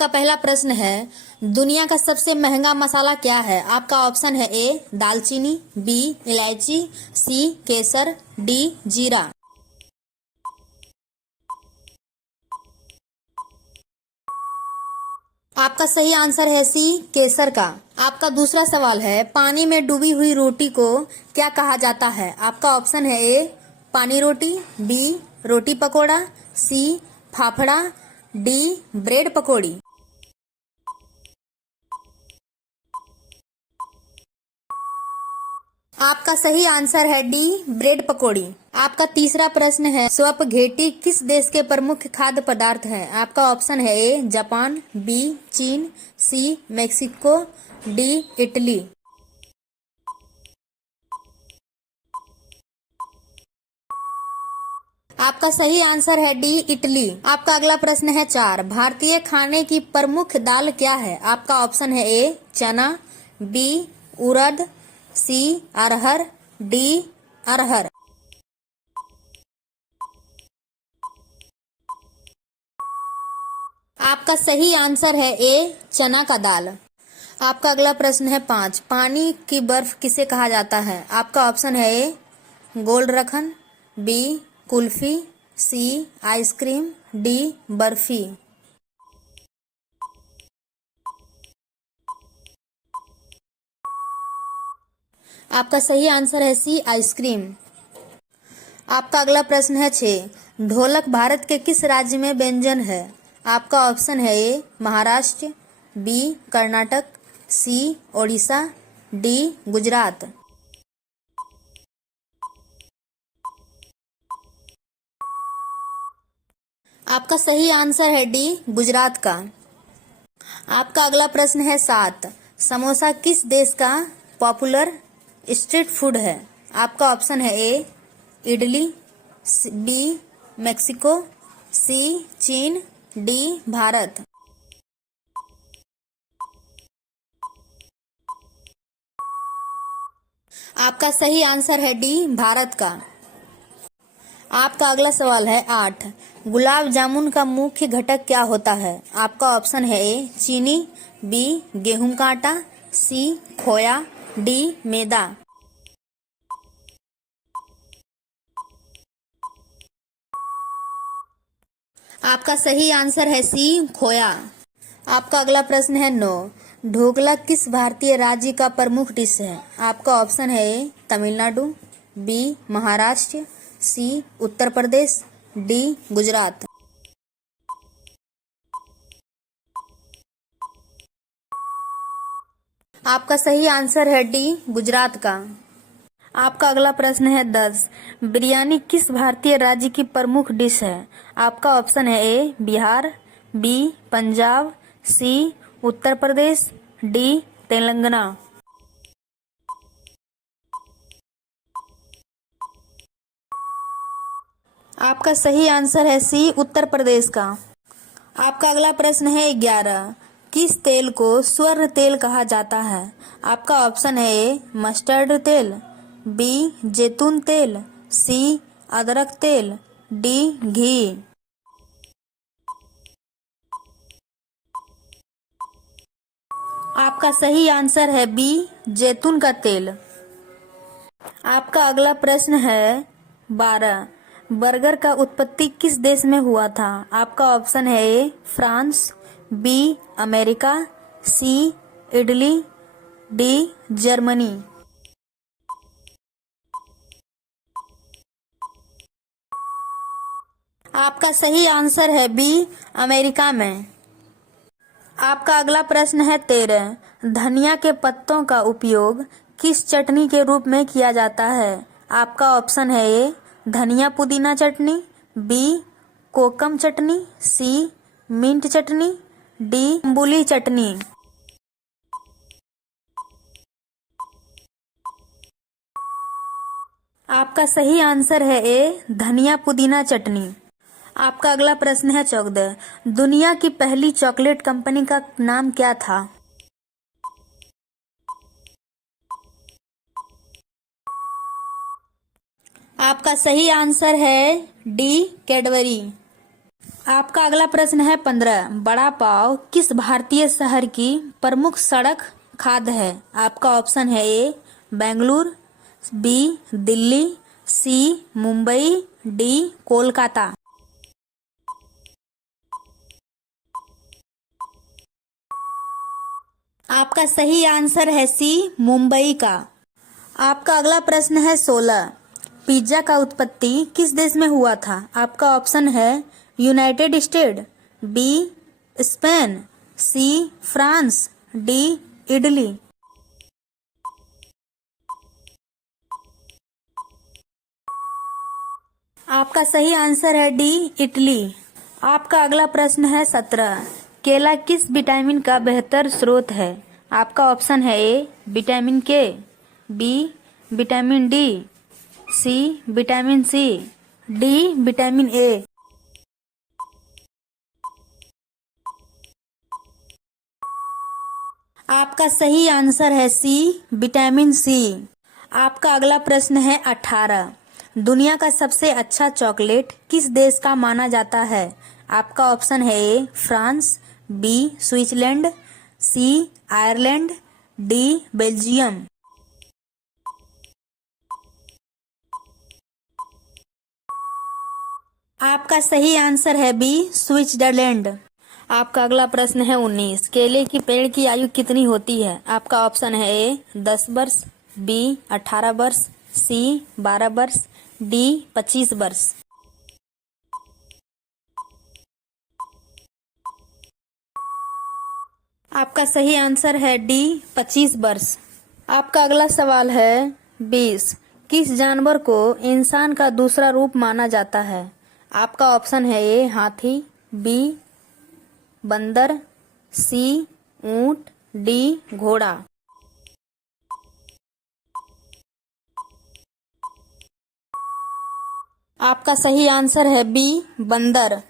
आपका पहला प्रश्न है, दुनिया का सबसे महंगा मसाला क्या है? आपका ऑप्शन है ए दालचीनी, बी इलायची, सी केसर, डी जीरा। आपका सही आंसर है सी केसर का। आपका दूसरा सवाल है, पानी में डूबी हुई रोटी को क्या कहा जाता है? आपका ऑप्शन है ए पानी रोटी, बी रोटी पकोड़ा, सी फाफड़ा, डी ब्रेड पकौड़ी। आपका सही आंसर है डी ब्रेड पकौड़ी। आपका तीसरा प्रश्न है, स्वपघेटी किस देश के प्रमुख खाद्य पदार्थ है? आपका ऑप्शन है ए जापान, बी चीन, सी मेक्सिको, डी इटली। आपका सही आंसर है डी इटली। आपका अगला प्रश्न है 4, भारतीय खाने की प्रमुख दाल क्या है? आपका ऑप्शन है ए चना, बी उड़द, सी अरहर, डी अरहर। आपका सही आंसर है ए चना का दाल। आपका अगला प्रश्न है 5, पानी की बर्फ किसे कहा जाता है? आपका ऑप्शन है ए गोल्ड रखन, बी कुल्फी, सी आइसक्रीम, डी बर्फी। आपका सही आंसर है सी आइसक्रीम। आपका अगला प्रश्न है 6, ढोलक भारत के किस राज्य में व्यंजन है? आपका ऑप्शन है ए महाराष्ट्र, बी कर्नाटक, सी ओडिशा, डी गुजरात। आपका सही आंसर है डी गुजरात का। आपका अगला प्रश्न है 7, समोसा किस देश का पॉपुलर स्ट्रीट फूड है? आपका ऑप्शन है ए इडली, बी मेक्सिको, सी चीन, डी भारत। आपका सही आंसर है डी भारत का। आपका अगला सवाल है 8, गुलाब जामुन का मुख्य घटक क्या होता है? आपका ऑप्शन है ए चीनी, बी गेहूं का आटा, सी खोया, डी मैदा। आपका सही आंसर है सी खोया। आपका अगला प्रश्न है 9, ढोकला किस भारतीय राज्य का प्रमुख डिश है? आपका ऑप्शन है ए तमिलनाडु, बी महाराष्ट्र, सी उत्तर प्रदेश, डी गुजरात। आपका सही आंसर है डी गुजरात का। आपका अगला प्रश्न है 10, बिरयानी किस भारतीय राज्य की प्रमुख डिश है? आपका ऑप्शन है ए बिहार, बी पंजाब, सी उत्तर प्रदेश, डी तेलंगाना। आपका सही आंसर है सी उत्तर प्रदेश का। आपका अगला प्रश्न है 11, किस तेल को स्वर्ण तेल कहा जाता है? आपका ऑप्शन है ए मस्टर्ड तेल, बी जैतून तेल, सी अदरक तेल, डी घी। आपका सही आंसर है बी जैतून का तेल। आपका अगला प्रश्न है 12, बर्गर का उत्पत्ति किस देश में हुआ था? आपका ऑप्शन है A France, B America, C Italy, D Germany. आपका सही आंसर है बी अमेरिका में। आपका अगला प्रश्न है 13, धनिया के पत्तों का उपयोग किस चटनी के रूप में किया जाता है? आपका ऑप्शन है ए धनिया पुदीना चटनी, बी कोकम चटनी, सी मिंट चटनी, डी अम्बुली चटनी। आपका सही आंसर है ए धनिया पुदीना चटनी। आपका अगला प्रश्न है 14, दुनिया की पहली चॉकलेट कंपनी का नाम क्या था? आपका सही आंसर है डी कैडबरी। आपका अगला प्रश्न है 15। बड़ा पाव किस भारतीय शहर की प्रमुख सड़क खाद्य है? आपका ऑप्शन है ए बेंगलुरु, बी दिल्ली, सी मुंबई, डी कोलकाता। आपका सही आंसर है सी मुंबई का। आपका अगला प्रश्न है 16। पिज्जा का उत्पत्ति किस देश में हुआ था? आपका ऑप्शन है United State, B Spain, C France, D Italy. आपका सही आंसर है डी इटली। आपका अगला प्रश्न है 17। केला किस विटामिन का बेहतर स्रोत है? आपका ऑप्शन है A vitamin K, B vitamin D, C vitamin C, D vitamin A. आपका सही आंसर है सी विटामिन सी। आपका अगला प्रश्न है 18। दुनिया का सबसे अच्छा चॉकलेट किस देश का माना जाता है? आपका ऑप्शन है A France, B Switzerland, C Ireland, D Belgium. आपका सही आंसर है बी स्विट्जरलैंड। आपका अगला प्रश्न है 19। केले की पेड़ की आयु कितनी होती है? आपका ऑप्शन है ए 10 वर्ष, बी 18 वर्ष, सी 12 वर्ष, डी 25 वर्ष। आपका सही आंसर है डी 25 वर्ष। आपका अगला सवाल है 20। किस जानवर को इंसान का दूसरा रूप माना जाता है? आपका ऑप्शन है ए हाथी, बी बंदर, सी ऊंट, डी घोड़ा। आपका सही आंसर है बी बंदर।